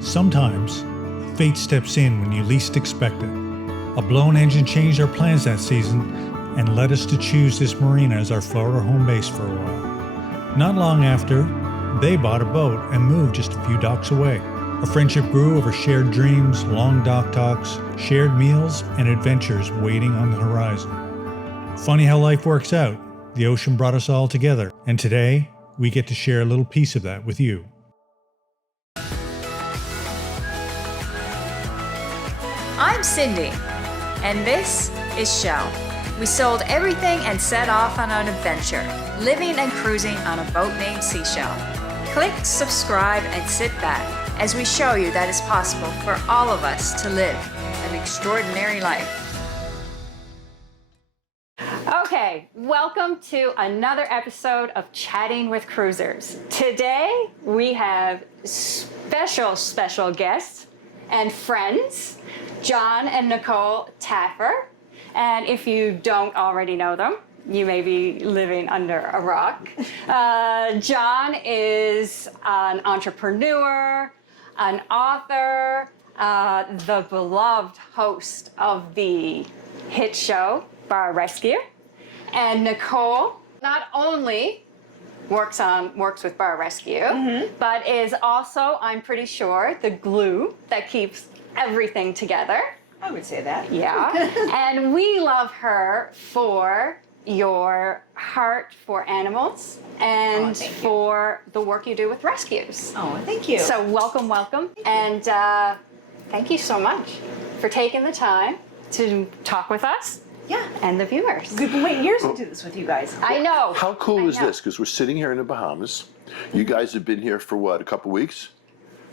Sometimes, fate steps in when you least expect it. A blown engine changed our plans that season and led us to choose this marina as our Florida home base for a while. Not long after, they bought a boat and moved just a few docks away. Our friendship grew over shared dreams, long dock talks, shared meals, and adventures waiting on the horizon. Funny how life works out. The ocean brought us all together, and today, we get to share a little piece of that with you. I'm Cyndi, and this is Shel. We sold everything and set off on an adventure, living and cruising on a boat named C-Shel. Click, subscribe, and sit back as we show you that it's possible for all of us to live an extraordinary life. Okay, welcome to another episode of Chatting with Cruisers. Today we have special guests and friends, Jon and Nicole Taffer. And if you don't already know them, you may be living under a rock. Jon is an entrepreneur, an author, the beloved host of the hit show Bar Rescue. And Nicole not only works with Bar Rescue, but is also, I'm pretty sure, the glue that keeps everything together. I would say that. Yeah. And we love her for your heart for animals and for the work you do with rescues. Oh, thank you. So welcome. And thank you so much for taking the time to talk with us. Yeah. And the viewers. We've been waiting years to do this with you guys. I know. How cool is this? Because we're sitting here in the Bahamas. You guys have been here for what, a couple weeks?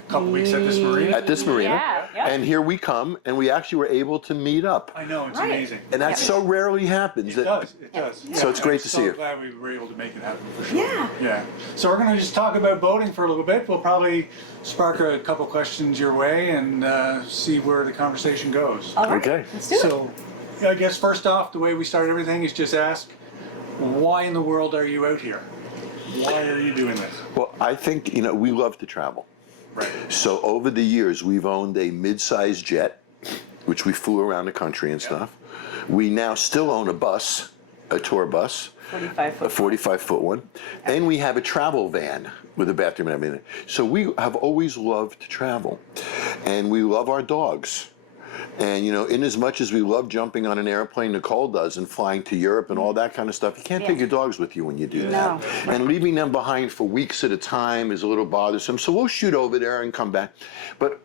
A couple weeks at this marina. At this marina. Yeah. And here we come, and we actually were able to meet up. I know, it's Right. amazing. And that so rarely happens. It does. So it's great to see you. I'm so glad we were able to make it happen for sure. Yeah. Yeah. So we're going to just talk about boating for a little bit. We'll probably spark a couple questions your way and see where the conversation goes. All right. Okay. Let's do it. So, I guess first off, the way we start everything is just ask, why in the world are you out here? Why are you doing this? Well, I think, we love to travel. Right. So over the years, we've owned a mid-sized jet, which we flew around the country and stuff. We now still own a bus, a tour bus. 45-foot. A 45-foot one. And we have a travel van with a bathroom and everything. So we have always loved to travel. And we love our dogs. And, in as much as we love jumping on an airplane, Nicole does, and flying to Europe and all that kind of stuff, you can't take your dogs with you when you do that. No. And leaving them behind for weeks at a time is a little bothersome. So we'll shoot over there and come back. But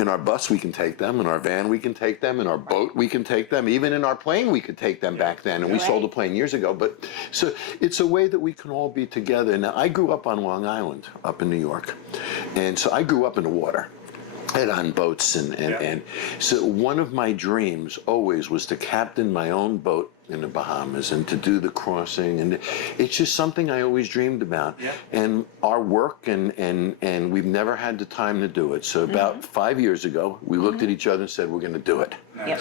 in our bus, we can take them. In our van, we can take them. In our boat, we can take them. Even in our plane, we could take them back then. And we sold a plane years ago. But so it's a way that we can all be together. Now, I grew up on Long Island, up in New York. And so I grew up in the water. And on boats, and so one of my dreams always was to captain my own boat in the Bahamas and to do the crossing, and it's just something I always dreamed about. And our work, and we've never had the time to do it. So about 5 years ago, we looked at each other and said, we're going to do it. Yep.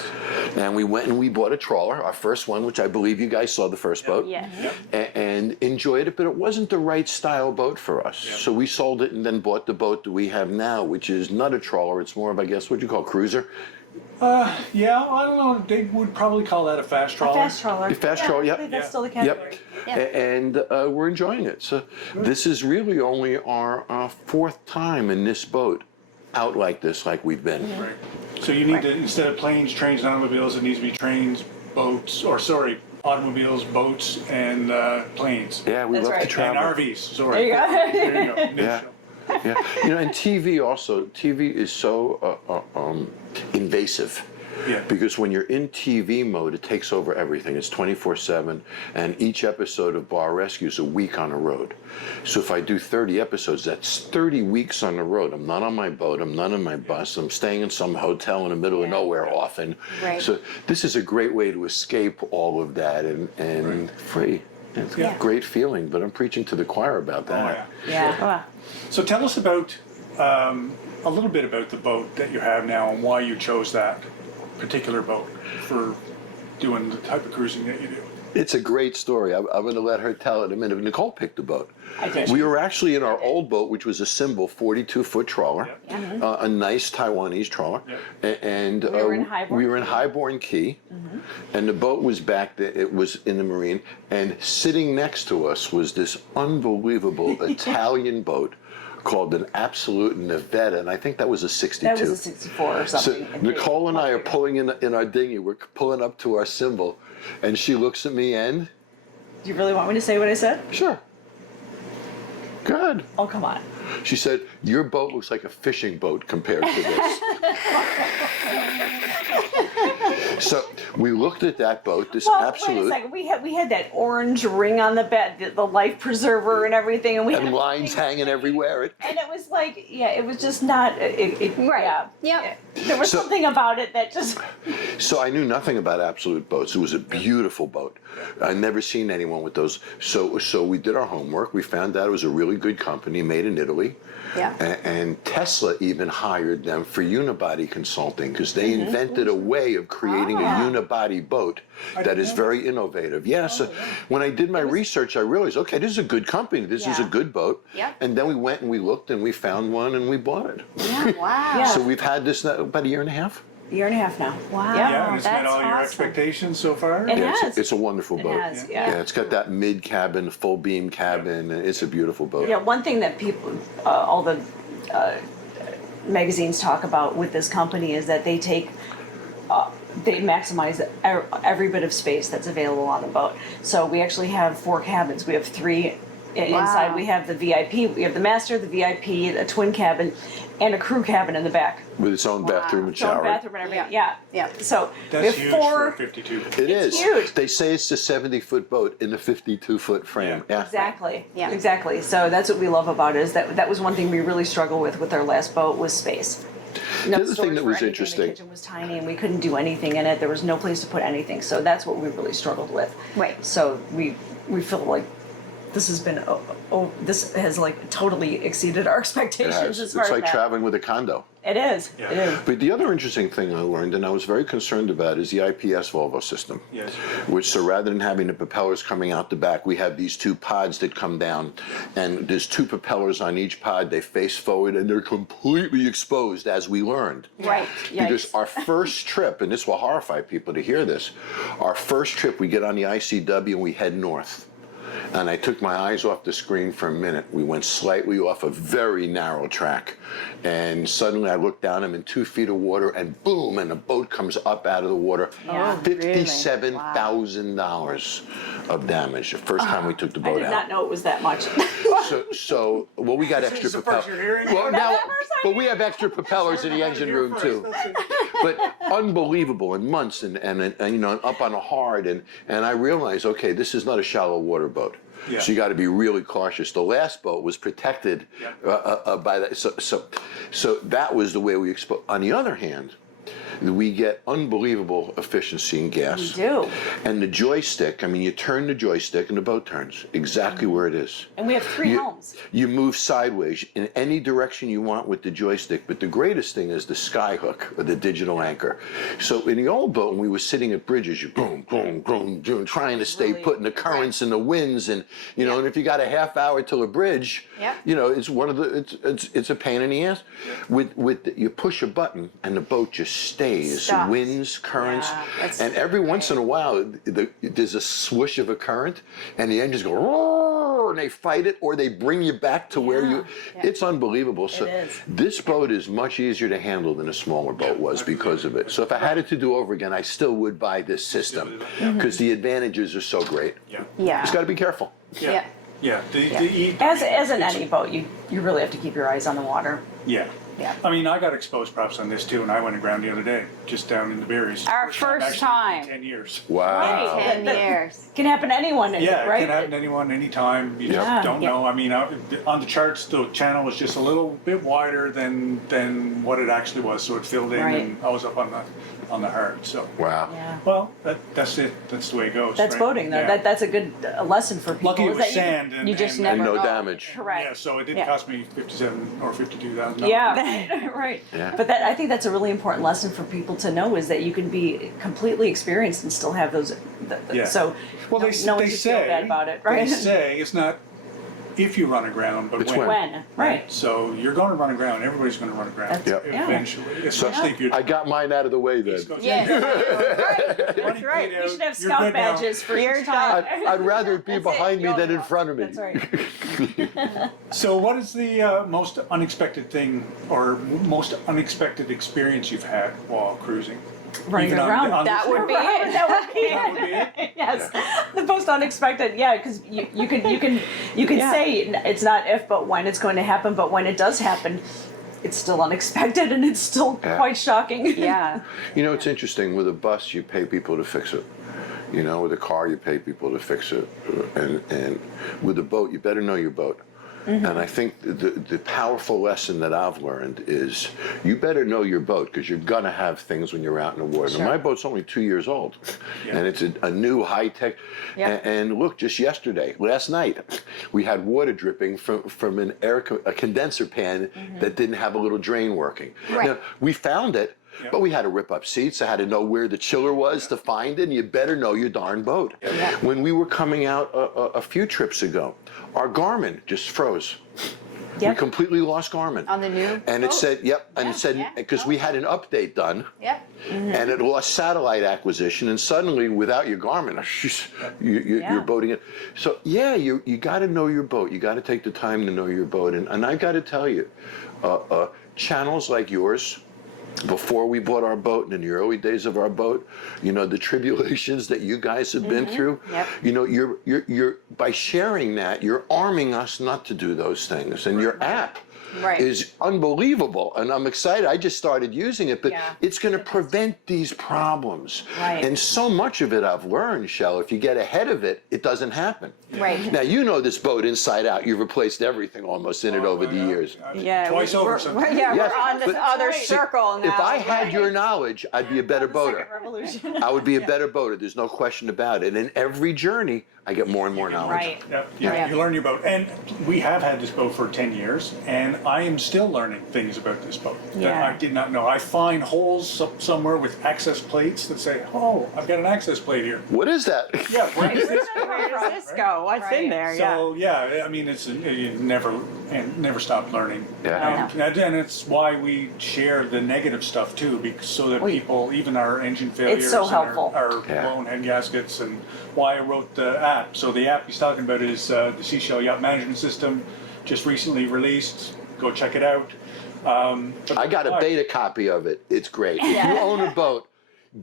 And we went and we bought a trawler, our first one, which I believe you guys saw the first boat. Yes. And enjoyed it, but it wasn't the right style boat for us. So we sold it and then bought the boat that we have now, which is not a trawler. It's more of, I guess, what you call cruiser. Yeah, I don't know. They would probably call that a fast trawler. Fast trawler. A fast trawler, yep. I think that's still the category. And we're enjoying it. So this is really only our fourth time in this boat out like this, like we've been. Right. So you need to, instead of planes, trains, and automobiles, it needs to be trains, boats, automobiles, boats, and planes. Yeah, we That's love to right. travel. And RVs, sorry. There you go. There you go. Yeah. Yeah, and TV also. TV is so invasive. Yeah. Because when you're in TV mode, it takes over everything. It's 24/7, and each episode of Bar Rescue is a week on the road. So if I do 30 episodes, that's 30 weeks on the road. I'm not on my boat. I'm not on my bus. I'm staying in some hotel in the middle of nowhere often. Right. So this is a great way to escape all of that and free. It's a great feeling, but I'm preaching to the choir about that. Yeah. So tell us about a little bit about the boat that you have now and why you chose that particular boat for doing the type of cruising that you do. It's a great story. I'm going to let her tell it in a minute. Nicole picked the boat. I did. We were actually in our old boat, which was a Symbol 42-foot trawler, a nice Taiwanese trawler, and We were in Highborn we were in Key. Highborn Key, and the boat was back there. It was in the marine, and sitting next to us was this unbelievable Italian boat called an Absolute Navetta, and I think that was a 62. That was a 64 or So something. Nicole and I are pulling in our dinghy. We're pulling up to our Symbol, and she looks at me and, Do you really want me to say what I said? sure, good. Oh, come on. She said, your boat looks like a fishing boat compared to this. So we looked at that boat, this Well, wait a Absolute, second. We had that orange ring on the bed, the life preserver and everything, and we and had lines hanging everywhere. And it was like, yeah, it was just not. Right. Yeah. Yep. There was So- something about it that just. So I knew nothing about Absolute boats. It was a beautiful boat. I'd never seen anyone with those. So we did our homework. We found out it was a really good company made in Italy. Yeah. And Tesla even hired them for unibody consulting because they invented a way of creating a unibody boat that is very innovative. Yeah, so when I did my research, I realized, okay, this is a good company. This is a Yeah. good boat. Yeah. And then we went and we looked and we found one and we bought it. Yeah, wow. Yeah. So we've had this now about a year and a half. Year and a half now. Wow. Yeah. Yeah, and it's met That's all your awesome. expectations so far? It Yeah, has. it's a wonderful It boat. has, Yeah, yeah. it's got that mid cabin, full beam cabin. It's a beautiful boat. Yeah, one thing that people, all the magazines talk about with this company is that they they maximize every bit of space that's available on the boat. So we actually have 4 cabins. We have 3 inside. Wow. We have the VIP, we have the master, the VIP, a twin cabin, and a crew cabin in the back. With its own bathroom and Its own shower. bathroom and everything. Yeah. Yeah. So we That's have huge 4. for a 52. It is. huge. They say it's a 70-foot boat in a 52-foot frame. Yeah. Exactly. Yeah. Exactly. So that's what we love about it is that was one thing we really struggled with our last boat was space. No other thing storage that for was anything. interesting- The kitchen was tiny and we couldn't do anything in it. There was no place to put anything. So that's what we really struggled with. Right. So we feel like this has been this has like totally exceeded our It expectations has. as It's far as like that. traveling with a condo. It is. Yeah. It is. But the other interesting thing I learned, and I was very concerned about, is the IPS Volvo system. Yes. Which, so rather than having the propellers coming out the back, we have these 2 pods that come down, and there's 2 propellers on each pod. They face forward, and they're completely exposed, as we learned. Right. Because Yikes. our first trip, and this will horrify people to hear this, our first trip, we get on the ICW and we head north. And I took my eyes off the screen for a minute. We went slightly off a very narrow track. And suddenly I looked down, I'm in 2 feet of water, and boom, and the boat comes up out of the water. Oh, $57,000 of damage the first time we took the I boat did out. not know it was that much. Well, we got extra the first propellers. you're hearing? Well, That's now, the first I but we have extra propellers in the engine room too. But unbelievable in months and you know up on a hard and I realized, okay, this is not a shallow water boat. Yeah. So you got to be really cautious. The last boat was protected by that. So that was the way we exposed. On the other hand, we get unbelievable efficiency in gas. We do. And the joystick, I mean, you turn the joystick and the boat turns exactly where it is. And we have 3 helms. You move sideways in any direction you want with the joystick, but the greatest thing is the sky hook or the digital anchor. So in the old boat, when we were sitting at bridges, you boom, boom, boom, boom, trying to stay Really- put in the currents and the winds, and you know, and if you got a half hour till a bridge, Yep. you know, it's one of the it's a pain in the ass. You push a button and the boat just stays. Stops. Winds, currents, Yeah, that's and every once in a while there's a swoosh of a current, and the engines go roar, and they fight it, or they bring you back to where you. It's unbelievable. So is. this boat is much easier to handle than a smaller boat was because of it. So if I had it to do over again, I still would buy this system because the advantages are so great. Yeah. Yeah. Just got to be careful. Yeah. Yeah. As in any boat, you really have to keep your eyes on the water. Yeah. Yeah. I mean, I got exposed props on this too, and I went aground the other day, just down in the berries. Our first actually time. in 10 years. Wow. 10 years. Can happen to anyone, Yeah, right? it can happen to anyone, anytime. You Yeah. just don't Yeah. know. I mean, on the charts, the channel was just a little bit wider than what it actually was, so it filled in, Right. and I was up on the hard. So, Wow. Yeah. well, that's it. That's the way it goes. That's right? boating, though. Yeah. That's a good lesson for people. Lucky it is was that you- sand, and you just and- never And no know. damage. Correct. Yeah, so it didn't Yeah. cost me $57,000 or $52,000. Yeah. Right. Yeah. But I think that's a really important lesson for people to know is that you can be completely experienced and still have those. Yeah. So Well, no, they no one should say feel bad about it, right? They say it's not if you run aground, but It's when. When, right. So you're going to run aground. Everybody's going to run aground That's- yeah. eventually, especially if you're. I got mine out of the way then. East Coast. Yes. Running right. paid We out, should have you're scout good now. badges for You're each time. I'd rather it be behind me than in front of me. That's right. So, what is the most unexpected thing or most unexpected experience you've had while cruising? Running Even around. That would be it. That would be That would be it. Yes, the most unexpected. Yeah, because you can Yeah. say it's not if but when it's going to happen, but when it does happen, it's still unexpected and it's still Yeah. quite shocking. Yeah. You know, it's interesting. With a bus, you pay people to fix it. You know, with a car, you pay people to fix it. And with a boat, you better know your boat. Mm-hmm. And I think the powerful lesson that I've learned is you better know your boat because you're going to have things when you're out in the water. Sure. Now, my boat's only 2 years old, Yeah. and it's a new high-tech. Yeah. And look, just last night, we had water dripping from a condenser pan that didn't have a little drain working. Right. Now, we found it. Yeah. But we had to rip up seats. I had to know where the chiller was to find it, and you better know your darn boat. Yeah. When we were coming out a few trips ago, our Garmin just froze. We Yep. completely lost Garmin. On the new And it boat? said, yep, and it said, yeah. because we had an update done, Yep. and it lost satellite acquisition, and suddenly, without your Garmin, Yeah. you're boating it. So, yeah, you got to know your boat. You got to take the time to know your boat. And I got to tell you, channels like yours, before we bought our boat and in the early days of our boat, you know, the tribulations that you guys have been through, Yep. you know, you're by sharing that, you're arming us not to do those things. And your app Right. is unbelievable. And I'm excited. I just started using it, but Yeah. it's going to prevent these problems. Right. And so much of it I've learned, Shel, if you get ahead of it, it doesn't happen. Right. Now, you know this boat inside out. You've replaced everything almost in it over the years. Yeah. Twice over we're, sometimes. yeah, Yes, we're on this but- other right. circle now. If I had your knowledge, I'd be a better boater. Second revolution. I would be a better boater. There's no question about it. And in every journey, I get more and more knowledge. Right. Yep. Yeah. You learn your boat. And we have had this boat for 10 years, and I am still learning things about this boat that Yeah. I did not know. I find holes somewhere with access plates that say, oh, I've got an access plate here. What is that? Yeah, where does this go? Where does this go? What's in Right. there? Yeah. So yeah, I mean, you never stop learning. Yeah. And it's why we share the negative stuff too, because so that people, even our engine failures, so and helpful. our Yeah. blown head gaskets, and why I wrote the app. So the app he's talking about is the C-Shel Yacht Management System, just recently released. Go check it out. But I got a beta copy of it. It's great. If you own a boat,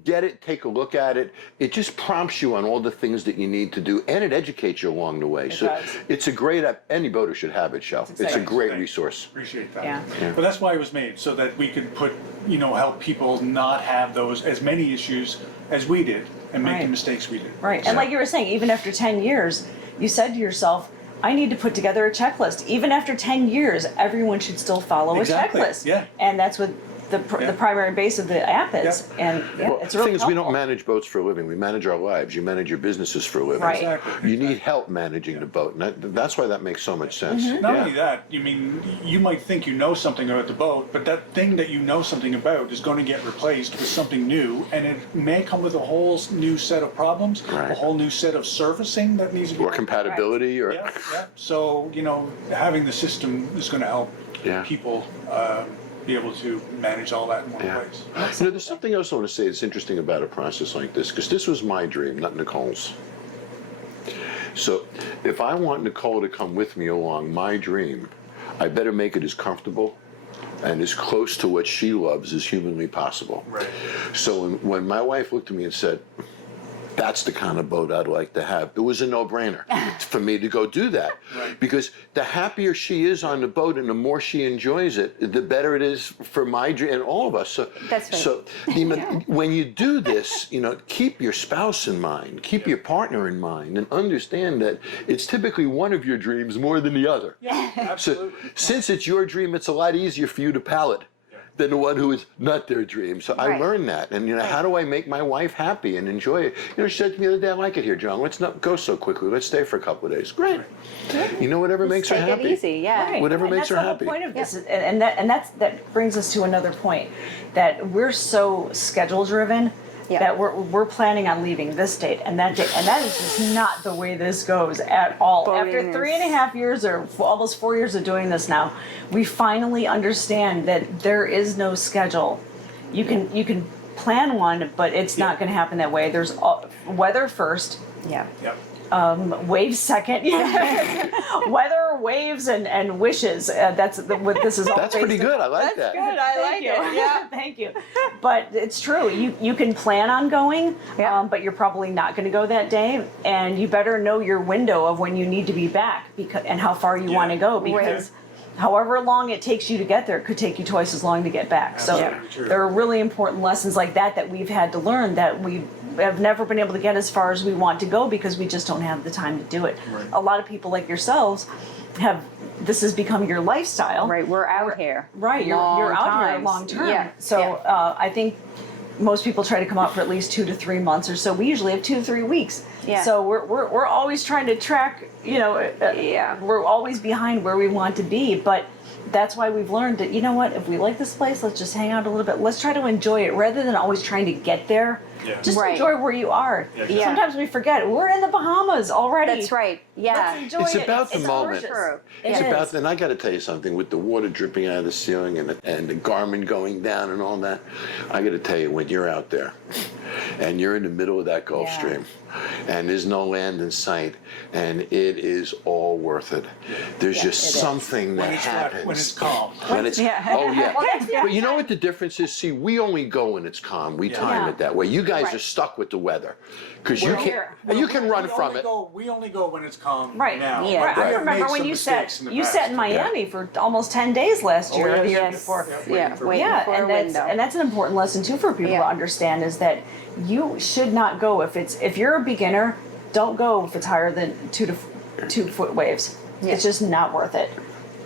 get it, take a look at it. It just prompts you on all the things that you need to do, and it educates you along the way. So does. it's a great app. Any boater should have it, Shel. It's a exciting. great Thanks. resource. Appreciate that. Yeah. But that's why it was made, so that we could help people not have those as many issues as we did and make the Right. mistakes we did. Right. And like you were saying, even after 10 years, you said to yourself, I need to put together a checklist. Even after 10 years, everyone should still follow Exactly, a checklist. yeah. And that's what the Yeah. primary base of the app is. Yeah. And Well, it's the really thing is, we don't helpful. manage boats for a living. We manage our lives. You manage your businesses for a living. Right. Exactly. You need help managing the boat, and that's why that makes so much sense. Mm-hmm. Not Yeah. only that, you might think you know something about the boat, but that thing that you know something about is going to get replaced with something new, and it may come with a whole new set of problems, Right. a whole new set of servicing that needs to be Or compatibility, or Yeah, yeah. So, having the system is going to help Yeah. people be able to manage all that in one Yeah. place. There's something else I want to say that's interesting about a process like this, because this was my dream, not Nicole's. So if I want Nicole to come with me along my dream, I better make it as comfortable and as close to what she loves as humanly possible. Right. So when my wife looked at me and said, that's the kind of boat I'd like to have, it was a no-brainer for me to go do that. Right. Because the happier she is on the boat and the more she enjoys it, the better it is for my dream and all of us. So, That's right. so when you do this, keep your spouse in mind, keep your partner in mind, and understand that it's typically one of your dreams more than the other. Yeah, So absolutely. since it's your dream, it's a lot easier for you to palate than the one who is not their dream. So I Right. learned that. And, how do I make my wife happy and enjoy it? She said to me the other day, I like it here, John. Let's not go so quickly. Let's stay for a couple of days. Great. Whatever makes her Take happy. it easy, yeah. Right. Whatever And makes her that's happy. the whole point of this, and that brings us to another point, that we're so schedule driven Yeah. that we're planning on leaving this date and that date, and that is just not the way this goes at all. Boating After 3.5 years or almost 4 years of doing this now, we finally understand that there is no schedule. You can plan one, but it's not going to happen that way. There's weather first. Yeah. Yep. Waves second, weather, waves, and wishes. That's what this is all. That's pretty based good. I on. like that. Good, I Thank like you. it. Yeah. Thank you. But it's true. You can plan on going, Yeah. but you're probably not going to go that day, and you better know your window of when you need to be back and how far you want to go, because however long it takes you to get there, it could take you twice as long to get back. Absolutely So true. there are really important lessons like that we've had to learn, that we have never been able to get as far as we want to go because we just don't have the time to do it. Right. A lot of people like yourselves this has become your lifestyle. Right, we're out here. Right, you're out here long term. Yeah. So yeah. I think most people try to come out for at least 2 to 3 months or so. We usually have 2 to 3 weeks. Yeah. So we're always trying to track. Yeah. We're always behind where we want to be, but that's why we've learned that, if we like this place, let's just hang out a little bit. Let's try to enjoy it rather than always trying to get there. Yeah. Just Right. enjoy where you are. Yeah. Sometimes we forget we're in the Bahamas already. That's right. Yeah. Let's enjoy It's it. about the moment. gorgeous. True. It's It about, is. and I got to tell you something, with the water dripping out of the ceiling and the Garmin going down and all that, I got to tell you, when you're out there and you're in the middle of that Gulf Yeah. Stream and there's no land in sight and it is all worth it. There's Yeah, just it is. something that When it's happens. wet, when it's calm. When it's, Yeah. oh yeah. Well, that's the But you know other what the difference is? See, we only go when it's calm. We time Yeah. it that way. You guys Right. are stuck with the weather because you We're can't. here. You can run We from only it. We only go when it's calm Right. now. Yeah. Right. We I have remember made when some you sat mistakes in the in past. Miami for almost 10 days last year, or the year yes. before. Yeah, waiting Yeah, for a and that's window. and that's an important lesson too for people Yeah. to understand, is that you should not go if you're a beginner. Don't go if it's higher than 2 foot waves. Yeah. It's just not worth it,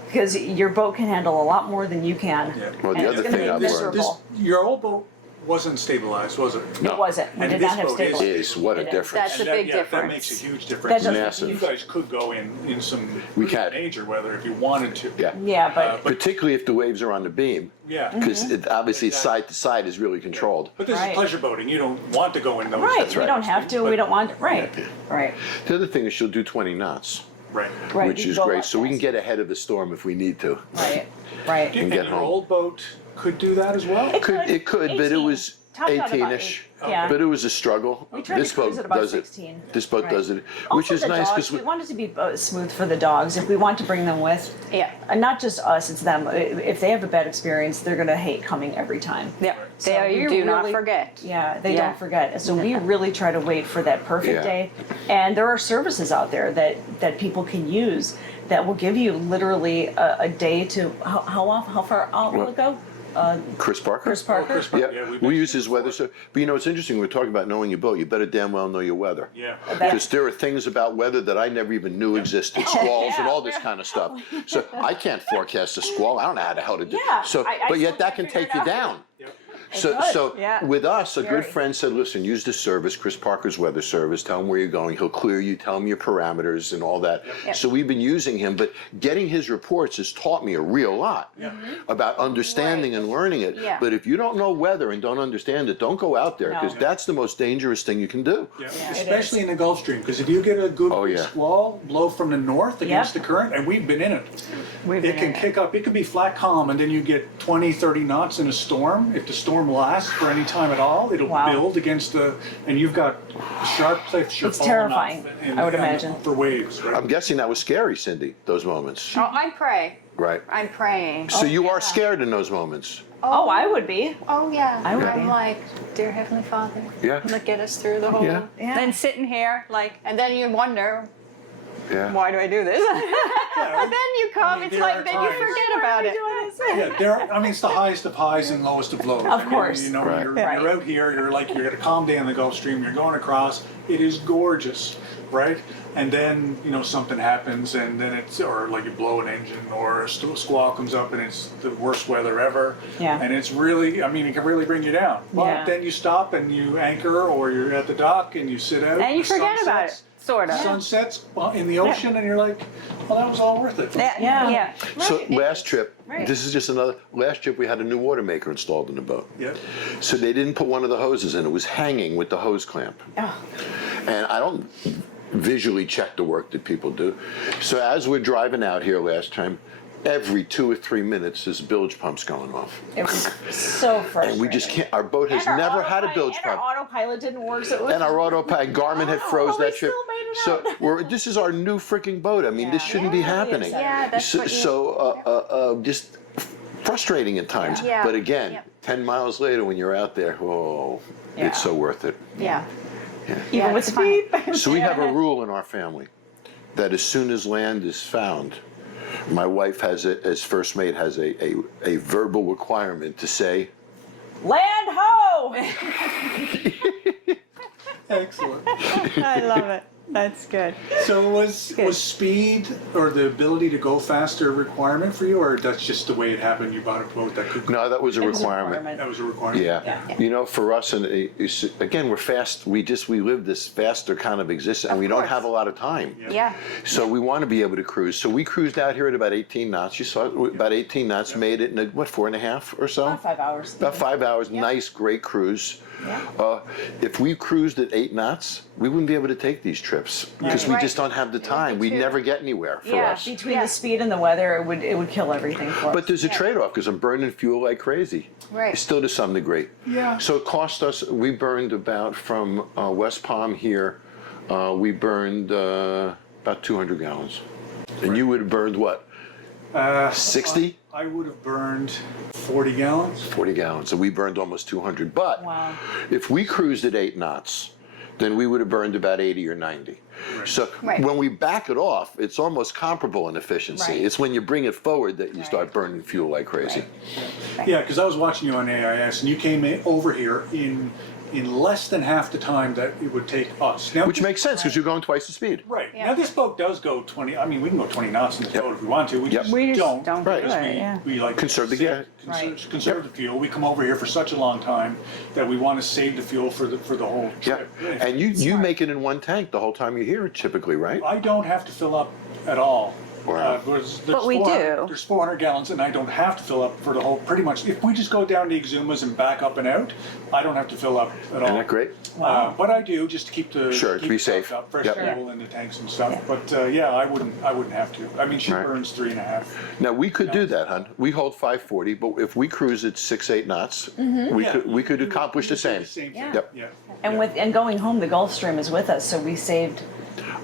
because your boat can handle a lot more than you can. Yeah. Well, the and other it's gonna thing be I've learned- miserable. Your old boat wasn't stabilized, was it? It wasn't. We And did this not have boat is- stabilization. Is what a It is. difference. That's a big That difference. makes a huge That difference. does- Massive. You guys could go in some We pretty can. major weather if you wanted to. Yeah. Yeah, but Particularly if the waves are on the beam, Yeah. because Mm-hmm. obviously Exactly. side to side is really controlled. But this Right. is pleasure boating. You don't want to go in those. right, That's we right. don't have to. But- We don't want. Right, right, The other thing is she'll do 20 knots, Right. right. which you is can go great. like So we can this. get ahead of the storm if we need to. Right, right. And get your home. old boat could do that as well? It could, but it 18. was Topped out about 18-ish. 8. Yeah. But it was a struggle. We tried This to cruise boat at about does 16. it. This boat Right. does it, Also which is the nice dogs, because we want it to be smooth for the dogs. If we want to bring them with, Yeah. and not just us, it's them. If they have a bad experience, they're gonna hate coming every time. Yeah. So They we do not really- forget. Yeah, they Yeah. don't forget. So we really try to wait for that perfect Yeah. day. And there are services out there that people can use that will give you literally a day to how far out will it go? Chris Parker. Chris Parker. Chris Yeah, Yeah, we've we been- use his weather. So, but it's interesting. We're talking about knowing your boat. You better damn well know your weather. Yeah. Because there are things about weather that I never even knew existed, squalls and all this Yeah. kind of stuff. So I can't forecast a squall. I don't know how the hell to do. Yeah, So, I but still yet that can't can figure take it you out. down. Yep. So, could, so yeah. with us, a Very. good friend said, "Listen, use this service, Chris Parker's weather service. Tell him where you're going. He'll clear you. Tell him your parameters and all that." Yep. So we've been using him, but getting his reports has taught me a real lot about understanding and learning it. Yeah. But if you don't know weather and don't understand it, don't go out there, No. because that's the most dangerous thing you can do. Yeah. it Especially in the Gulf Stream, because if you get a good Oh, yeah. squall blow from the north against Yep. the current, and we've been in it, We've it been can in it. kick up. It could be flat calm, and then you get 20, 30 knots in a storm. If the storm lasts for any time at all, it'll Wow. build against the, and you've got sharp cliffs you're It's falling terrifying, off in- I would in- imagine. For waves, right? I'm guessing that was scary, Cyndi, those moments. Oh, I pray. Right. I'm praying. So you yeah. are scared in those moments. Oh, I would be. Oh yeah. I would I'm be. like, dear Heavenly Father, Yeah. look, get us through the whole. Yeah. Yeah. Then sitting here, like, and then you wonder, Yeah. why do I do this? And then you come, mean, it's there like, are then you times- forget about it. Yeah, I mean, it's the highest of highs and lowest of lows. Of course. You know, Right. you're Right. out here, you're at a calm day on the Gulf Stream, you're going across, it is gorgeous. right? And then, you know, something happens and then it's, or like you blow an engine or a squall comes up and it's the worst weather ever. Yeah. And it's really, I mean, it can really bring you down. But Yeah. then you stop and you anchor or you're at the dock and you sit out. And you the forget sun about it, sets. sort of. Sun sets in the ocean and you're like, well, that was all worth it. Yeah. So Right. last trip, Right. this is just another, last trip we had a new water maker installed in the boat. Yep. So they didn't put one of the hoses in, it was hanging with the hose clamp. Oh. And I don't visually check the work that people do. So as we're driving out here last time, every 2 or 3 minutes this bilge pump's going off. It was so frustrating. And we just can't, our boat has And our never had a autopilot- bilge and pump. Our autopilot didn't work, so it was. And our autopilot, Garmin had froze but we that trip. still made it So out. this is our new freaking boat. I mean, this Yeah. shouldn't be Yeah, happening. Yeah, that's So, what you- just frustrating at times. Yeah. But again, Yep. 10 miles later when you're out there, Yeah. it's so worth it. Yeah. Even Yeah, with it's fun. speed. So we have a rule in our family that as soon as land is found, my wife has as first mate has a verbal requirement to say, Land ho! Excellent. I love it. That's good. So was speed or the ability to go faster a requirement for you, or that's just the way it happened? You bought a boat that could. no, that was a It was a requirement. That was a requirement. Yeah. Yeah. You know, for us, and again, we're fast. We live this faster kind of existence, and we don't course. have a lot of time. Yeah. So we want to be able to cruise. So we cruised out here at about 18 knots. You saw it, about 18 knots. Made it in 4.5 or so. About 5 hours. About 5 hours. Nice, great cruise. Yeah. If we cruised at 8 knots, we wouldn't be able to take these trips because we Right. just don't have the time. We too. never get anywhere for Yeah. us. Between the speed and the weather, it would kill everything for us. But there's a trade-off because I'm burning fuel like crazy. Right. Still to some degree. Yeah. So it cost us, we burned about from West Palm here, we burned about 200 gallons. And you would have burned what? 60? I would have burned 40 gallons. 40 gallons. So we burned almost 200. But Wow. if we cruised at 8 knots, then we would have burned about 80 or 90. So Right. when we back it off, it's almost comparable in efficiency. Right. It's when you bring it forward that you start burning fuel like crazy. Yeah, because I was watching you on AIS, and you came over here in less than half the time that it would take us. Now, Which makes sense because you're going twice the speed. right. Yeah. Now this boat does go 20. I mean, we can go 20 knots in this boat if we want to. We Yep. just We just don't. don't Right. do Because it, yeah. we like to Conserve the gas. Right. Conserve the fuel. We come over here for such a long time that we want to save the fuel for the whole Yeah. trip. And you make it in one tank the whole time you're here, typically, right? I don't have to fill up at all. Wow. There's But we 400 do. There's 400 gallons, and I don't have to fill up for the whole. Pretty much, if we just go down the Exumas and back up and out, I don't have to fill up at all. Isn't that great? But I do just to keep the Sure, to keep be the tanks safe. up, fresh Yep. fuel in the tanks and stuff. But yeah, I wouldn't have to. I mean, she Right. burns 3.5. Now we could do that, hon. We hold 540, but if we cruise at 6-8 knots, we could accomplish the same. Same thing. Yeah. Yep. Yeah. And going home, the Gulf Stream is with us, so we saved.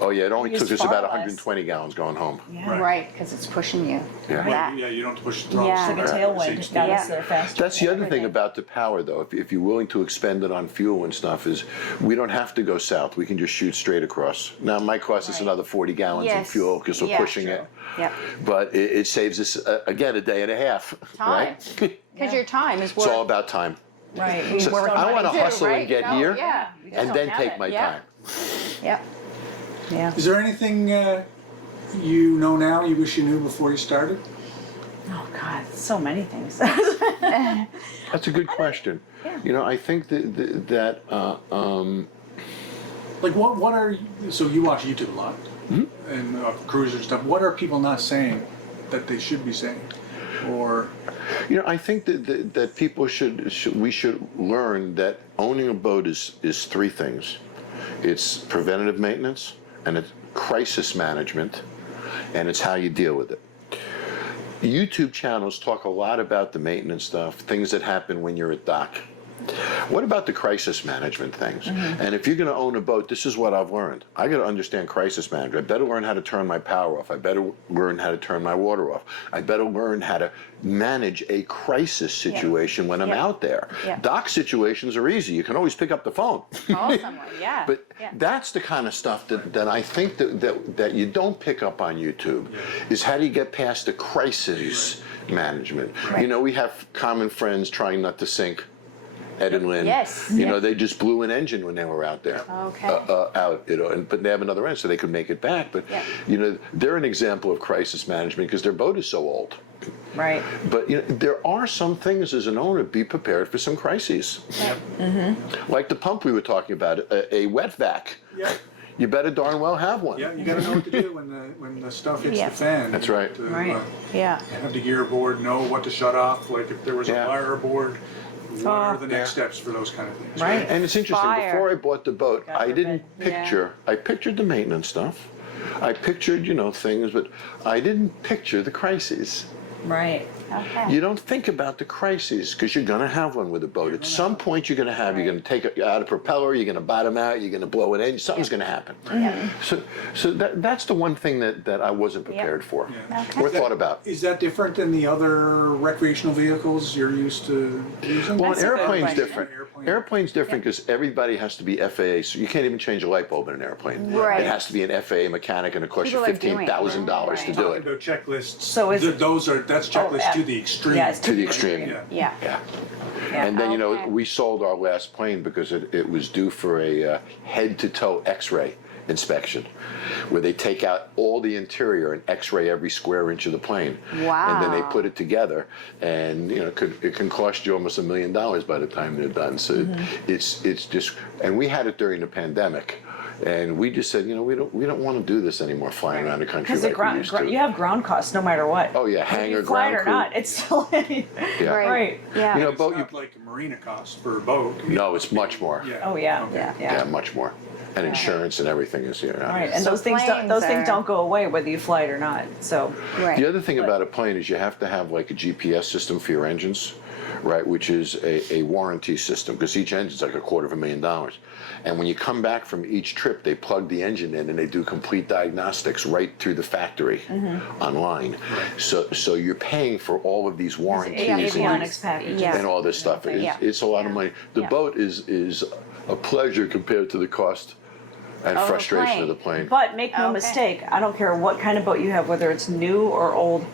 Oh yeah, it only We took used us about far less. 120 gallons going home. Yeah. Right, because it's pushing you. Yeah. Back. Yeah, you don't have to push the throttle. Yeah. so The hard. tailwind Saves got fuel. us there faster. That's the other thing Everything. about the power, though. If you're willing to expend it on fuel and stuff, is we don't have to go south. We can just shoot straight across. Now, it might cost us Right. another 40 gallons of Yes. fuel because we're Yeah, pushing true. it. Yep. But it saves us again a day and a half. Time. Right? Because your time is It's all worth. about time. Right. So We're I want to too, hustle right? and get No, here, yeah. We just and don't then have take it. my Yeah. time. Yep. Yeah. Is there anything you know now you wish you knew before you started? Oh God, so many things. That's a good question. You know, I think that Like what are so you watch YouTube a lot and cruisers and stuff. What are people not saying that they should be saying, or you know, I think that people we should learn that owning a boat is three things. It's preventative maintenance, and it's crisis management, and it's how you deal with it. YouTube channels talk a lot about the maintenance stuff, things that happen when you're at dock. What about the crisis management things? And if you're going to own a boat, this is what I've learned. I got to understand crisis management. I better learn how to turn my power off. I better learn how to turn my water off. I better learn how to manage a crisis situation when I'm Yeah. out there. Yeah. Dock situations are easy. You can always pick up the phone. Call someone. Yeah. But Yeah. that's the kind of stuff that I think that you don't pick up on YouTube, is how do you get past the crisis management? Right. You know, we have common friends trying not to sink, Ed and Lynn. Yes. You know, they just blew an engine when they were out there. Okay. Out, you know, but they have another engine, so they could make it back. But, Yeah. you know, they're an example of crisis management because their boat is so old. Right. But you know, there are some things as an owner, be prepared for some crises. Like the pump we were talking about, a wet vac. Yeah. You better darn well have one. Yeah, you got to know what to do when the stuff hits Yeah. the fan. That's right. Right. Yeah. Have the gear aboard, know what to shut off. Like if there was Yeah. a fire aboard, what are the next Yeah. steps for those kind of things? Right. And it's interesting, Fire. before I bought the boat, God I didn't forbid. picture, I pictured the maintenance stuff. I pictured, you know, things, but I didn't picture the crises. Right. Okay. You don't think about the crises because you're gonna have one with a boat. At some point, you're gonna have. You're gonna take it out a propeller. You're gonna bottom out. You're gonna blow an engine. Something's gonna happen. So that's the one thing that I wasn't prepared for Okay. or thought about. Is that different than the other recreational vehicles you're used to using? Well, an That's a good airplane's question. different. Airplane's different because everybody has to be FAA. So you can't even change a light bulb in an airplane. Right. It has to be an FAA mechanic, and it costs you People are doing it. $15,000 to Right. do Talking it. about checklists. So is- that's checklists to the extreme. Yeah, it's To the extreme. Yeah. Yeah. Yeah. Yeah. And then, you know, Okay. we sold our last plane because it was due for a head-to-toe X-ray inspection, where they take out all the interior and X-ray every square inch of the plane. And then they Wow. put it together, and you know, it can cost you almost $1 million by the time they're done. So it's just, and we had it during the pandemic. And we just said, you know, we don't want to do this anymore, flying around the country Because the like we ground, used to. you have ground costs no matter what. Oh yeah, Whether hangar, you fly ground it or crew. not, it's still Yeah. right. Yeah. You know, It's boat. not like a marina cost for a boat. No, it's much more. Yeah. Oh yeah. Okay. Yeah. Yeah, much more. And insurance and everything is here. Right. And So those things planes are- don't go away whether you fly it or not. So Right. The other thing about a plane is you have to have like a GPS system for your engines, right? Which is a warranty system because each engine's like $250,000. And when you come back from each trip, they plug the engine in and they do complete diagnostics right through the factory online. So you're paying for all of these warranties avionics packages. Yeah. and all this stuff. Yeah. It's a lot of money. The Yeah. boat is a pleasure compared to the cost and Of a frustration of the plane. plane. But make no Okay. mistake, I don't care what kind of boat you have, whether it's new or old,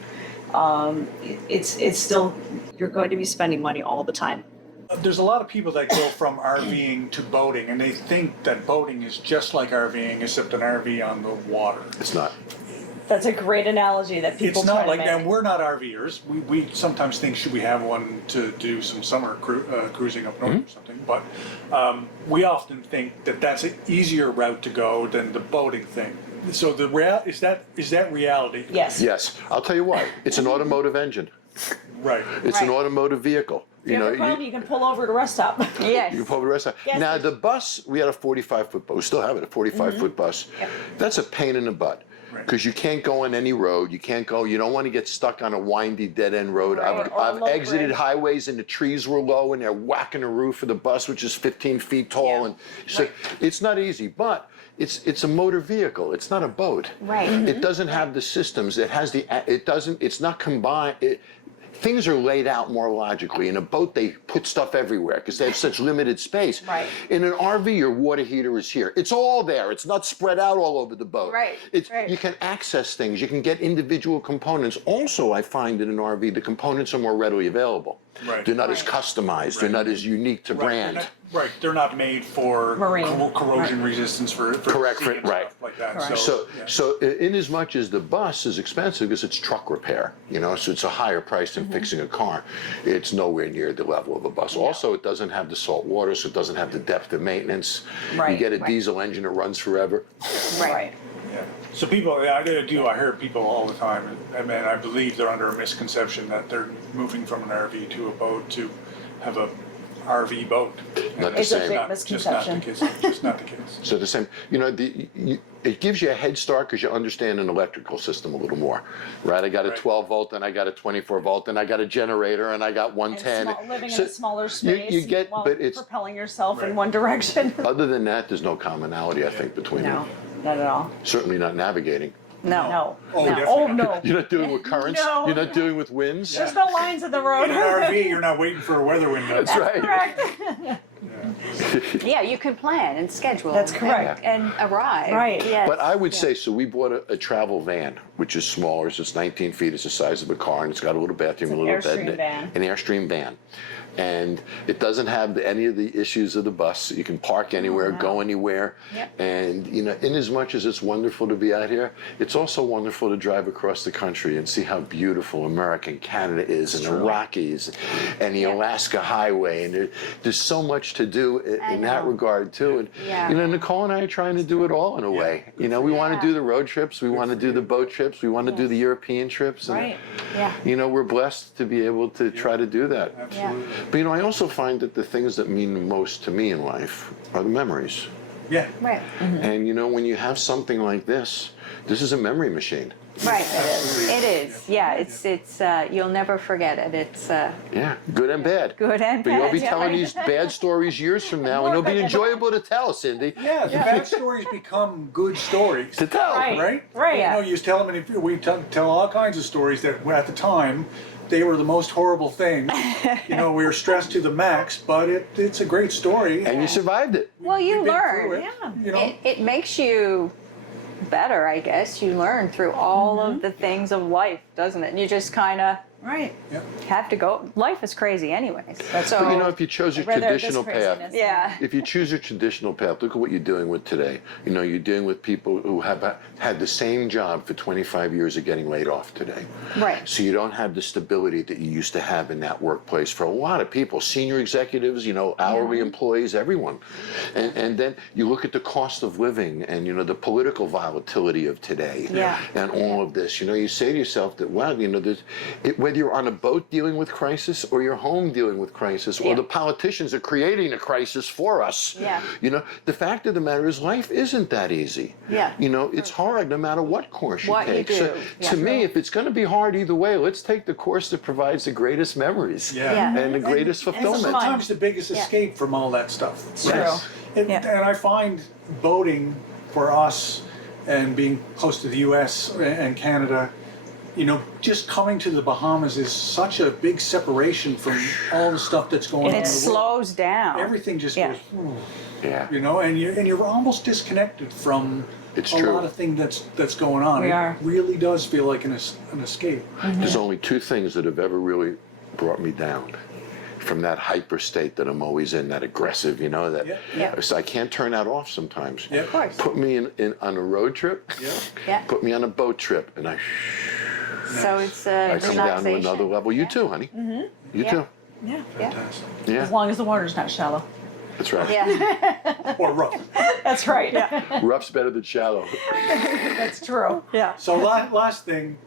it's still, you're going to be spending money all the time. There's a lot of people that go from RVing to boating, and they think that boating is just like RVing, except an RV on the water. It's not. That's a great analogy that people It's not try to like, make. and we're not RVers. We sometimes think, should we have one to do some summer cruising up north or something? But we often think that that's an easier route to go than the boating thing. So is that reality? Yes. Yes, I'll tell you why. It's an automotive engine. Right. It's an Right. automotive vehicle. If you have a problem, you can pull over to rest stop. Yes. You can pull the rest out. Yes, Now yes. the bus, we had a 45-foot boat. We still have it, a 45-foot bus. Yep. That's a pain in the butt. Right. Because you can't go on any road. You can't go. You don't want to get stuck on a windy dead end road. Right, or a I've low exited bridge. highways and the trees were low and they're whacking the roof of the bus, which is 15 feet tall, Yeah. and so it's not easy. But it's a motor vehicle. It's not a boat. Right. It doesn't have the systems. It has the. It doesn't. It's not combined. Things are laid out more logically. In a boat, they put stuff everywhere because they have such limited space. Right. In an RV, your water heater is here. It's all there. It's not spread out all over the boat. Right, It's, right. You can access things. You can get individual components. Also, I find in an RV, the components are more readily available. Right. They're not as Right. customized. They're Right. not as unique to brand. They're not made for Marine. corrosion resistance for Correct, sea and right. stuff like that. Correct. So in as much as the bus is expensive because it's truck repair, you know, so it's a higher price than fixing a car, it's nowhere near the level of a bus. Also, it doesn't have the salt water, so it doesn't have the depth of maintenance. You Right, get a right. diesel engine that runs forever. Right. Yeah. So people, I hear people all the time, and I believe they're under a misconception that they're moving from an RV to a boat to have a RV boat. Not the It's a same. big Not- misconception. Just not the case. So the same, you know, it gives you a head start because you understand an electrical system a little more, right? I got a Right. 12 volt and I got a 24 volt and I got a generator and I got And 110. living So in a smaller you space get, while but it's, propelling yourself in Right. one direction. other than that, there's no commonality, I think, between No, them. not at all. Certainly not navigating. No. No. Oh, no. definitely Oh, not. no. You're not dealing with currents. No. You're not dealing with winds. There's no lines in the road. In an RV, you're not waiting for a weather window. That's right. Correct. Yeah, you can plan and schedule. That's correct. And arrive. Right. Yes. But I would Yeah. say, so we bought a travel van, which is smaller. It's just 19 feet. It's the size of a car, and it's got a little bathroom, It's a an little bed. Airstream van. An Airstream van. And it doesn't have any of the issues of the bus. You can park anywhere, go anywhere. Yep. And, you know, in as much as it's wonderful to be out here, it's also wonderful to drive across the country and see how beautiful America and Canada is, and the Rockies, and the Alaska Highway. And there's so much to do in that know. regard, too. And, Yeah. you know, Nicole and I are trying to do it all in a way. You know, we want to do the road trips, we want to do the boat trips, we want to do the European trips. And, Right. Yeah. you know, we're blessed to be able to try to do that. Absolutely. But, you know, I also find that the things that mean the most to me in life are the memories. Yeah. Right. And, you know, when you have something like this is a memory machine. Right. It is. Yeah. It's you'll never forget it. It's Yeah, good and bad. good and But bad. you'll be yeah, telling right. these bad stories years from now, and they'll be enjoyable to tell, Cyndi. Yeah, the bad stories become good stories. To tell. Right. Right? Right. Yeah. You know, you just tell them, and if we tell all kinds of stories that at the time, they were the most horrible thing. You know, we were stressed to the max, but it's a great story. And you survived it. Well, you We've been learn. through it, Yeah. You know, It makes you better, I guess. You learn through all of the things of life, doesn't it? And you just kind of Right. have to go. Life is crazy, anyways. So But you know, if you chose your traditional path, yeah. if you choose your traditional path, look at what you're dealing with today. You know, you're dealing with people who have had the same job for 25 years of getting laid off today. Right. So you don't have the stability that you used to have in that workplace for a lot of people, senior executives, you know, hourly employees, everyone. And then you look at the cost of living and, you know, the political volatility of today. Yeah. And all of this, you know, you say to yourself that, wow, you know, whether you're on a boat dealing with crisis or you're home dealing with crisis, or Yeah. the politicians are creating a crisis for us. Yeah. You know, the fact of the matter is life isn't that easy. Yeah. You know, it's hard no matter what course you What you take. do. So Yeah. to me, if it's going to be hard either way, let's take the course that provides the greatest memories. Yeah. And the greatest fulfillment. sometimes the biggest escape from all that stuff. True. And, Yeah. and I find boating for us and being close to the U.S. and Canada, you know, just coming to the Bahamas is such a big separation from all the stuff that's going And on it in the world. slows down. Everything just Yeah. goes, Yeah. you know, and you're almost disconnected from It's a true. lot of things that's going on. We It are. really does feel like an escape. There's only two things that have ever really brought me down from that hyper state that I'm always in, that aggressive, you know, that Yeah. Yeah. so I can't turn that off sometimes. Yeah. Of course. Put me in on a road trip, Yeah. Yeah. put me on a boat trip, and I So it's come down to relaxation. another level. You too, honey. You Yeah. too. Yeah. Yeah. Fantastic. Yeah, As long as the water's not shallow. that's right. Yeah. Or rough. That's right. Rough's better than shallow. That's true. Yeah. So last thing,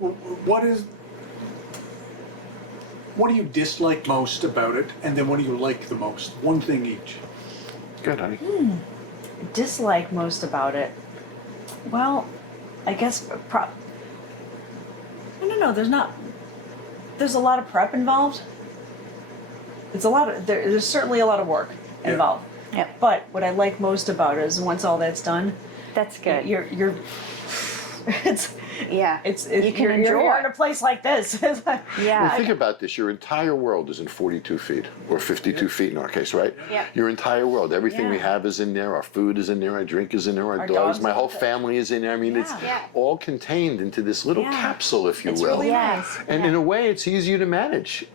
what do you dislike most about it, and then what do you like the most? One thing each. Good, honey. Dislike most about it. Well, I guess I don't know. There's a lot of prep involved. It's a lot of there's certainly a lot of work Yeah. involved. Yeah. But what I like most about it is once all that's done, That's good. you're it's Yeah. You can you're enjoy. in a place like this. It's like- Yeah. Well, think about this. Your entire world is in 42 feet, or 52 feet in our case, right? Yeah. Your entire world. Everything we Yeah. have is in there. Our food is in there. Our drink is in there. Our dogs. My whole love it. family is in there. I mean, it's Yeah. Yeah. all contained into this little Yeah. capsule, if you It's will. really Yeah. nice. And in a way, it's easier to manage.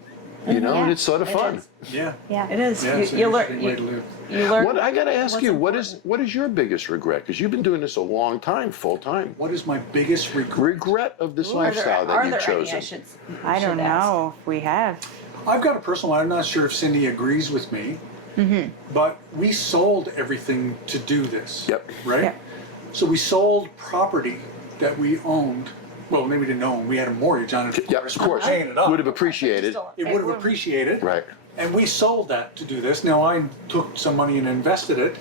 You know, Yeah. and it's sort of It fun. is. Yeah. Yeah. It is. Yeah, it's an you learn. interesting way to live. You learn. What I got to ask what's you, important. what is your biggest regret? Because you've been doing this a long time, full time. What is my biggest regret? Regret of this Are there- lifestyle that are you've there any? chosen. I don't know if we have. I've got a personal one. I'm not sure if Cyndi agrees with me, but we sold everything to do this. Yep. Right? Yep. So we sold property that we owned. Well, maybe we didn't own. We had a mortgage on it. Yeah, of course. Paying it up. Would have appreciated. It would have appreciated. Right. And we sold that to do this. Now I took some money and invested it,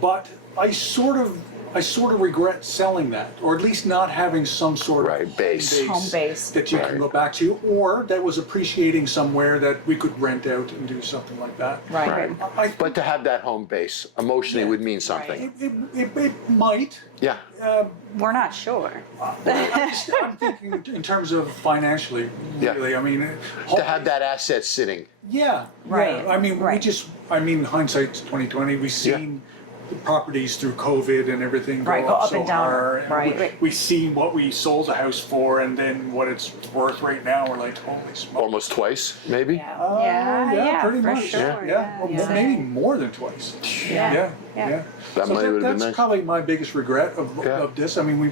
but I sort of I sort of regret selling that, or at least not having some sort of Right, base. Home base. that you can Right. go back to, or that was appreciating somewhere that we could rent out and do something like that. Right. I, But to have that home base emotionally Yeah. would mean something. it might. Yeah. We're not sure. I'm thinking in terms of financially, Yeah. really. I mean, To have that asset sitting. yeah, Right. yeah. I mean, Right. hindsight's 2020. We've seen the properties through COVID and everything Right, go up so and down. hard. Right. We see what we sold a house for, and then what it's worth right now. We're like, holy smokes. Almost twice, maybe? Yeah, pretty for much. sure, Yeah. Well, yeah. maybe more than twice. Yeah. Yeah. That So money would've been that's nice. probably my biggest regret Yeah. of this. I mean, we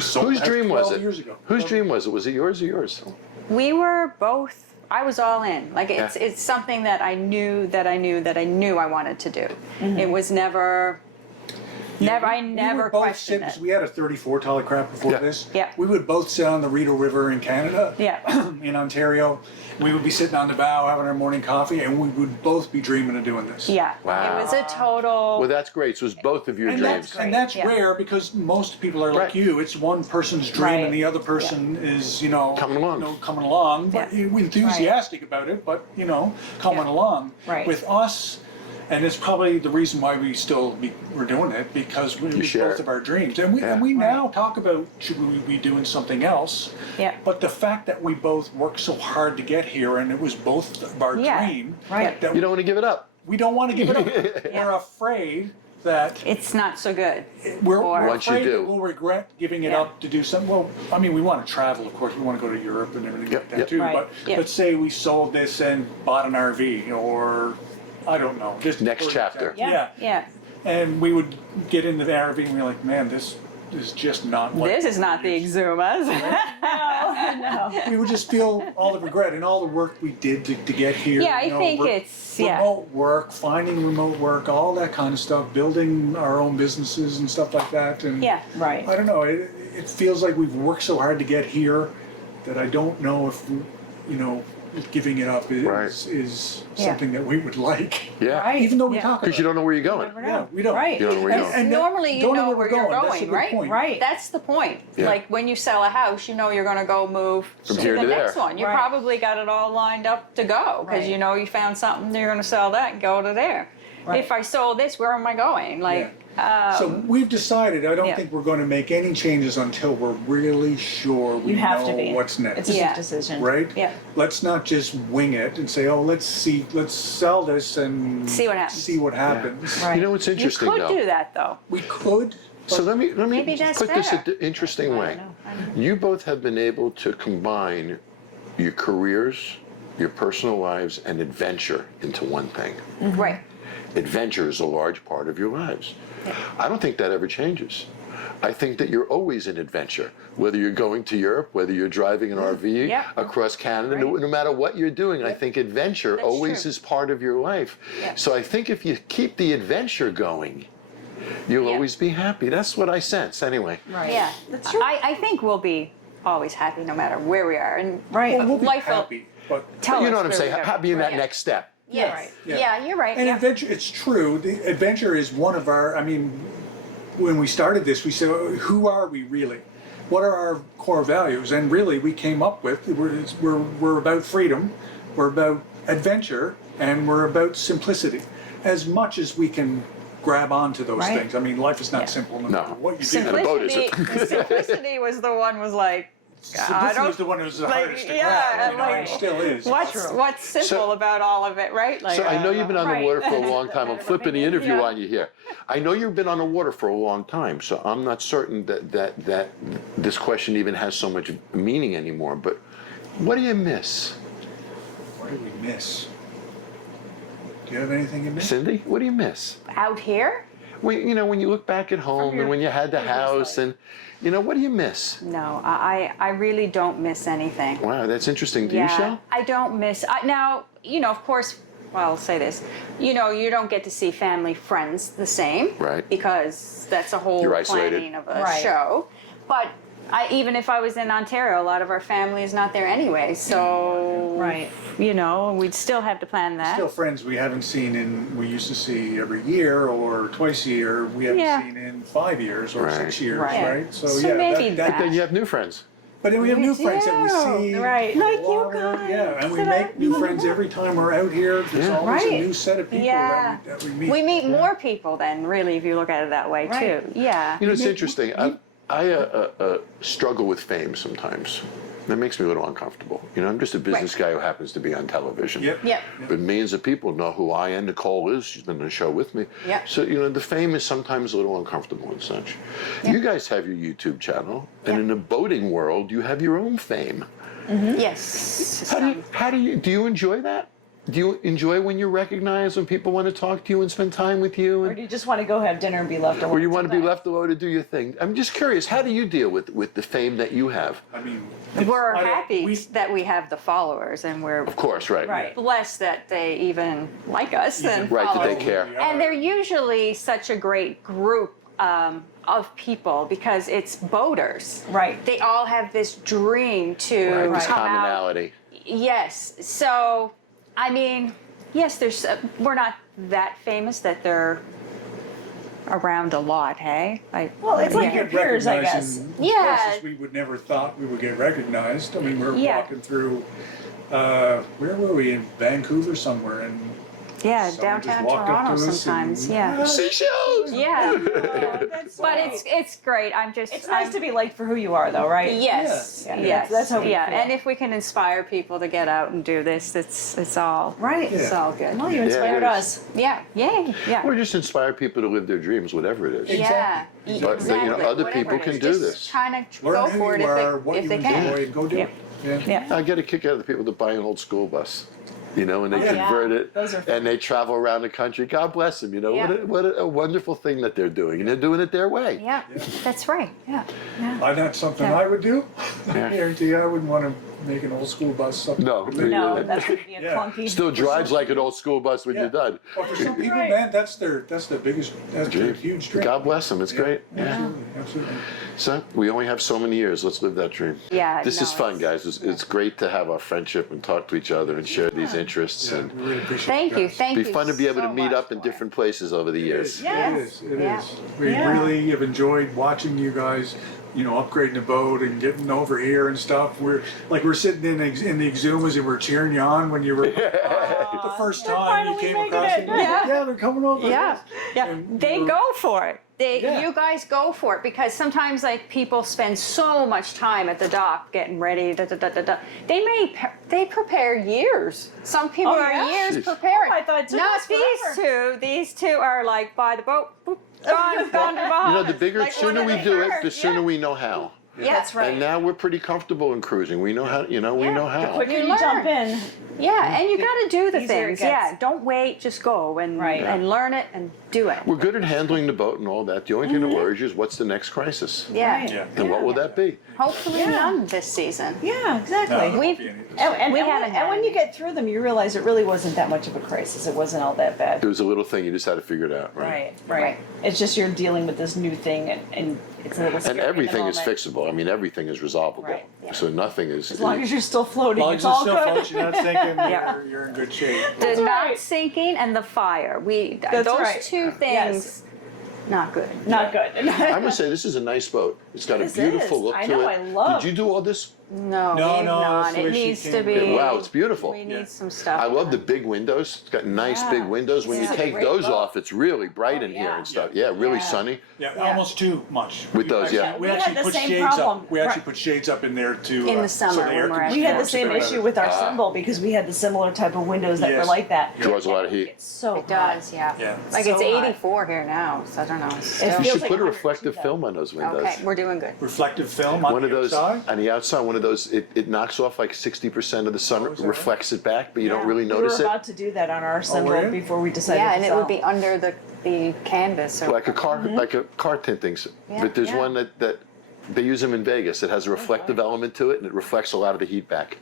sold Whose the house dream 12 was it? years ago. Whose dream was it? Was it yours or yours? We were both. I was all in. Like Yeah. it's something that I knew I wanted to do. It was never. I never we were both questioned sit- it. We had a 34 Tallycraft before Yeah. this. Yeah. We would both sit on the Rideau River in Canada. Yeah. In Ontario. We would be sitting on the bow having our morning coffee, and we would both be dreaming of doing this. Yeah. Wow. It was a total. Well, that's great. So it was both of your And dreams. that's Yeah. rare because most people are like Right. you. It's one person's dream Right. and the other person is, Coming along. coming along, but Yeah. enthusiastic about it, but coming Yeah. along. Right. With us, and it's probably the reason why we're doing it, because we share both it. of our dreams, and we Yeah. now talk about should we be doing something else. Yeah. But the fact that we both worked so hard to get here, and it was both of our Yeah. dream, Right. that You don't want to give it up. we don't want to give it up. We're afraid that It's not so good. we're Once you afraid do. that we'll regret giving it Yeah. up to do something. Well, I mean, we want to travel, of course. We want to go to Europe and everything Yep, like that yep. too. Right. But Yep. let's say we sold this and bought an RV, or I don't know. Just Next for chapter. example. Yeah. Yeah. And we would get into the RV and we're like, man, this is just not what This is not the Exumas. No. we would just feel all the regret and all the work we did to get here. Yeah, I think it's- yeah. remote work, finding remote work, all that kind of stuff, building our own businesses and stuff like that. And Yeah. Right. I don't know. It feels like we've worked so hard to get here that I don't know if giving it up is Right. Yeah. something that we would like. Yeah. Right. Even though we Yeah. talk about Because you don't know where you're going. Never Yeah, know. we don't. Right. You don't know where you're going. And Normally you don't know where where you're That's a going, good right? point. Right. That's the point. Yeah. Like when you sell a house, you know you're going to go move From to here the to next there. one. You Right. probably got it all lined up to go because Right. you know you found something, you're going to sell that and go to there. Right. If I sold this, where am I going? Like, So we've decided, I don't yeah. think we're going to make any changes until we're really sure we You have to know be. what's next. It's a Yeah. big decision. Right? Yeah. Let's not just wing it and say, oh, let's sell this and See what happens. See what happens. Right. You know what's you interesting could though? do that though. We could. So let me Maybe that's put this fair. an interesting way. You both have been able to combine your careers, your personal lives, and adventure into one thing. Right. Adventure is a large part of your lives. I don't think that ever changes. I think that you're always an adventure, whether you're going to Europe, whether you're driving an RV Yeah. across Canada, no matter what you're doing. I think adventure That's always true. is part of your life. Yeah. So I think if you keep the adventure going, you'll Yeah. always be happy. That's what I sense anyway. Right. Yeah. That's true. I think we'll be always happy no matter where we are. And Right. Well, we'll be life will happy, but tell You us know what I'm where saying? we are. Happy in that Yeah. next step. Yes. Right. Yeah, you're right. And Yeah. adventure, it's true. The adventure is one of our. I mean, when we started this, we said, "Who are we really? What are our core values?" And really, we came up with we're about freedom, we're about adventure, and we're about simplicity. As much as we can grab onto those Right. things. I mean, life is not Yeah. simple no No. matter what you do. Simplicity, a boat isn't. simplicity was the one was like, I Simplicity don't. was the one that was the like, hardest to yeah, grab. like, And still is. What's simple So- about all of it, right? Like, So I know you've been on the Right. water for a long time. I'm flipping the interview Yeah. on you here. I know you've been on the water for a long time, so I'm not certain that this question even has so much meaning anymore. But what do you miss, What did we miss? Do you have anything in miss? Cyndi? What do you miss? out here? When you look back at home and when you had the house and what do you miss? No, I really don't miss anything. Wow, that's interesting. Do you, Shel? I don't miss. Now, of course, well, I'll say this. You don't get to see family, friends the same. Right. Because that's a whole You're isolated. planning of a Right. show. But even if I was in Ontario, a lot of our family is not there anyway. So Right. you know, we'd still have to plan that. Still friends we haven't seen we used to see every year or twice a year. We haven't Yeah. seen in 5 years or Right. 6 years, Right. right? So yeah, maybe that, Then you have new friends. but then we have new friends that we do. see. Right. for a Like you while, guys. Yeah, and we make new friends every time we're out here. There's Yeah. always a Right. new set of people Yeah. that we meet. We meet more people then, really, if you look at it that way, Right. too. Yeah. You know, it's interesting. I struggle with fame sometimes. That makes me a little uncomfortable. You know, I'm just a business guy who happens to be on television. Yep. Yep. But millions of people know who I and Nicole is. She's been on the show with me. Yep. So, you know, the fame is sometimes a little uncomfortable and such. You guys have your YouTube channel, and Yep. in the boating world, you have your own fame. Yes. Do you enjoy that? Do you enjoy when you're recognized, when people want to talk to you and spend time with you? Or And, do you just want to go have dinner and be left alone? or you want to be sometimes? left alone to do your thing? I'm just curious, how do you deal with the fame that you have? I mean, We're I don't- happy we- that we have the followers, and we're Of course, right. Right. blessed that they even like us and Right, that follow. they care. And they're usually such a great group of people because it's boaters. Right. They all have this dream to Right, this come out. commonality. Yes. So, I mean, yes, there's. We're not that famous that they're around a lot. Hey. Well, it's we like your get peers, I recognized guess. in Yeah. places we would never thought we would get recognized. I mean, we're Yeah. walking through. Where were we? In Vancouver somewhere, and Yeah, someone just downtown walked up Toronto to us sometimes. and- Yeah. C-Shels! Yeah. That's But it's great. I'm just. It's nice I'm- to be liked for who you are, though, right? Yes. Yeah. Yes. That's how we Yeah. feel. And if we can inspire people to get out and do this, it's all. Right. It's all good. Well, you it inspired is. us. Yeah. Yay. Yeah. Or just inspire people to live their dreams, whatever it is. Yeah. But, you know, Exactly. other Whatever people it can is. do Just this. Trying to learn go who for it you are, what if you they enjoy, can. and go do Yeah. it. Yeah. Yeah. I get a kick out of the people that buy an old school bus, you know, and they Yeah. convert it, Those are fun. and they travel around the country. God bless them, you know. Yeah. What a wonderful thing that they're doing, and they're doing it their way. Yeah. That's right. Yeah. That's something Yeah. I would do. Yeah. I guarantee you, I wouldn't want to make an old school bus something. No. No, that's going to be a Yeah. clunky. Still drives like an old school bus when Yeah. you're done. Well, for some people, Right. man, that's their biggest, that's their huge dream. God bless them. It's great. Yeah. Absolutely, absolutely. So we only have so many years. Let's live that dream. Yeah. This no, is fun, it's- guys. It's great to have our friendship and talk to each other and share these interests. Yeah, And we really appreciate Thank you. guys. Thank be you. fun to be able so to meet much up in for it. different places over the It years. is. Yes. It is. It Yeah. is. We Yeah. really have enjoyed watching you guys, you know, upgrading the boat and getting over here and stuff. We're sitting in the Exumas and we're cheering you on when you were the first They're time you finally came making across it. it. We're like, Yeah. Yeah, they're coming over. Yeah, yeah. And They we're- go for it. Yeah. You guys go for it because sometimes like people spend so much time at the dock getting ready. They prepare years. Some people Oh, are yeah? years Jeez. preparing. Oh, I thought it took Not us these forever. two. These two are like by the boat. Boop, gone to Bahamas. You know, the bigger, Like sooner one we of do the it, the first, sooner yeah. we know how. Yeah. That's right. And now we're pretty comfortable in cruising. We know how, you know, we Yeah. know The how. Quicker You you jump learn. in. Yeah, and you got to do the Easier it things. gets. Yeah, don't wait. Just go and Right. and learn it and do it. We're good at handling the boat and all that. The only thing that worries you is what's the next crisis? Yeah. Right. Yeah. And what will that be? Hopefully Yeah. none this season. Yeah, No, exactly. there won't We've- be any of this. And We haven't had when any. you get through them, you realize it really wasn't that much of a crisis. It wasn't all that bad. It was a little thing, you just had to figure it out, right? Right. Right. It's just you're dealing with this new thing, and it's a little And scary in the everything is moment. fixable. I mean, everything is resolvable. Right, yeah. So nothing is. As long as you're still floating, As long it's as it's all still good. floats, you're not sinking, Yeah. you're in good shape. The not right. sinking and the fire. That's Those right. two things, Yes. not good. Not good. I'm gonna say this is a nice boat. It's got This a beautiful is. look I to know, it. I love- Did you do all this? No, No, we've no, not. that's the It way she needs to came. be. Wow, it's beautiful. We Yeah. need some stuff. I love the done. big windows. It's got nice Yeah. big windows. When This you is a take great those boat. off, it's really bright Oh, in here yeah. and stuff. Yeah, really Yeah. sunny. Yeah, Yeah. almost too much. With those, yeah. We We had actually the put same shades problem. up. We actually Right. put shades up in there to In the so summer the air when we're conditioning We had the works a same bit better. issue with our Ah. symbol because we had the similar type of windows that were Yes. like that. Draws a lot of heat. It's so It does, yeah. Yeah. Like So it's hot. 84 here now, so I don't know. It's It still- You feels should like put a 102 reflective though. film on those windows. Okay, we're doing good. Reflective film on One of the those outside. on the outside. One of those. It knocks off like 60% of the sun. Oh, is that Reflects it back, but you don't really We notice were it. about to do that on our symbol were you? before we decided Yeah, to and it sell. would be under the canvas. Or Like a car, like a car tinting. Yeah, But there's yeah. one that they use them in Vegas. It has a reflective element to it, and it reflects a lot of the heat back.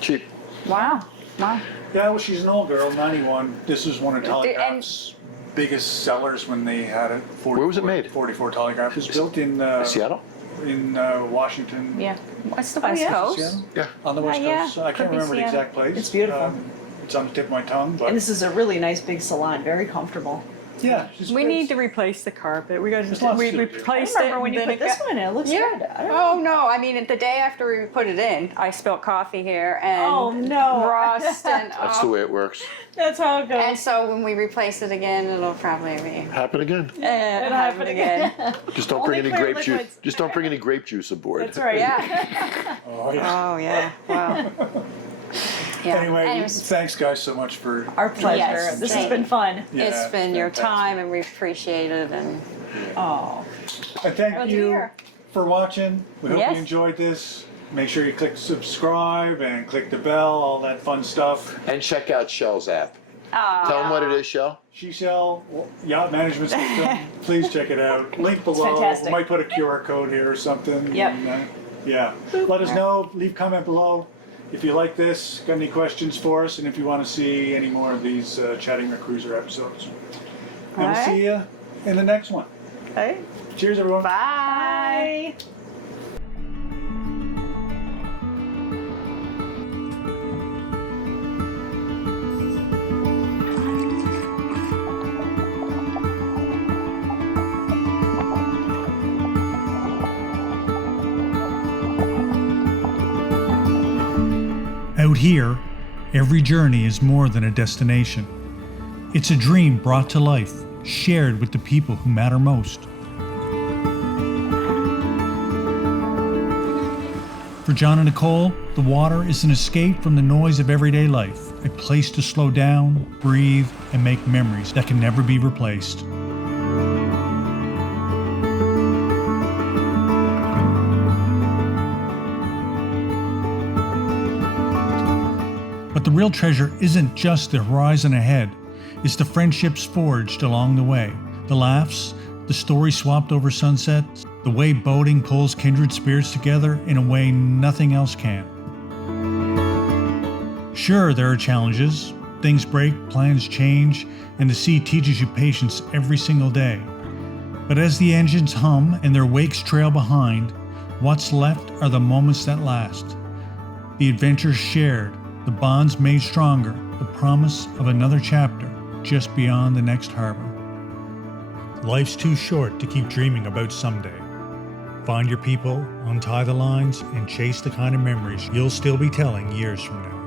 Cheap. Wow, wow. Yeah, well, she's an old girl, 91. This is one of And- Telegraph's biggest sellers when they had it. 44, Where was it made? 44 Telegraph. It was built in Seattle. in Washington. Yeah. What's the Oh, West yeah. Coast? Seattle? Yeah. On the West yeah. Coast. I Could can't be remember the Seattle. exact place. It's beautiful. It's on the tip of my tongue, but And this is a really nice big salon, very comfortable. yeah. We need to replace the carpet. We got There's lots we to do. I replaced it. remember when you and put then this got- one in, it looks Yeah. good. I don't know. Oh no! I mean, the day after we put it in, I spilled coffee here and Oh, no. rust and That's the way it works. That's how it goes. And so when we replace it again, it'll probably be Happen again. it'll happen again. Just don't Only bring any clear grape juice. liquids. Just don't bring any grape juice aboard. That's right. Yeah. Oh, yeah. Oh yeah. Wow. Yeah. Anyway, Anyways, thanks guys so much for. Our pleasure. Yes, This thank has been you. fun. Yeah, it's been your fantastic. time, and we appreciate it. And Oh. And thank Well, you dear. for watching. We hope Yes. you enjoyed this. Make sure you click subscribe and click the bell, all that fun stuff. And check out Shell's app. uh, Tell them what it is, Shell. C-Shel Yacht Management System. Please check it out. Link below. fantastic. We might put a QR code here or something. Yep. And, yeah. Let us know. Leave comment below if you like this. Got any questions for us, and if you want to see any more of these Chatting with Cruiser episodes. And we'll Alright. see you in the next one. Okay. Cheers, everyone. bye. Bye. Out here, every journey is more than a destination. It's a dream brought to life, shared with the people who matter most. For Jon and Nicole, the water is an escape from the noise of everyday life, a place to slow down, breathe, and make memories that can never be replaced. But the real treasure isn't just the horizon ahead, it's the friendships forged along the way, the laughs, the stories swapped over sunsets, the way boating pulls kindred spirits together in a way nothing else can. Sure, there are challenges. Things break, plans change, and the sea teaches you patience every single day. But as the engines hum and their wakes trail behind, what's left are the moments that last. The adventures shared, the bonds made stronger, the promise of another chapter just beyond the next harbor. Life's too short to keep dreaming about someday. Find your people, untie the lines, and chase the kind of memories you'll still be telling years from now.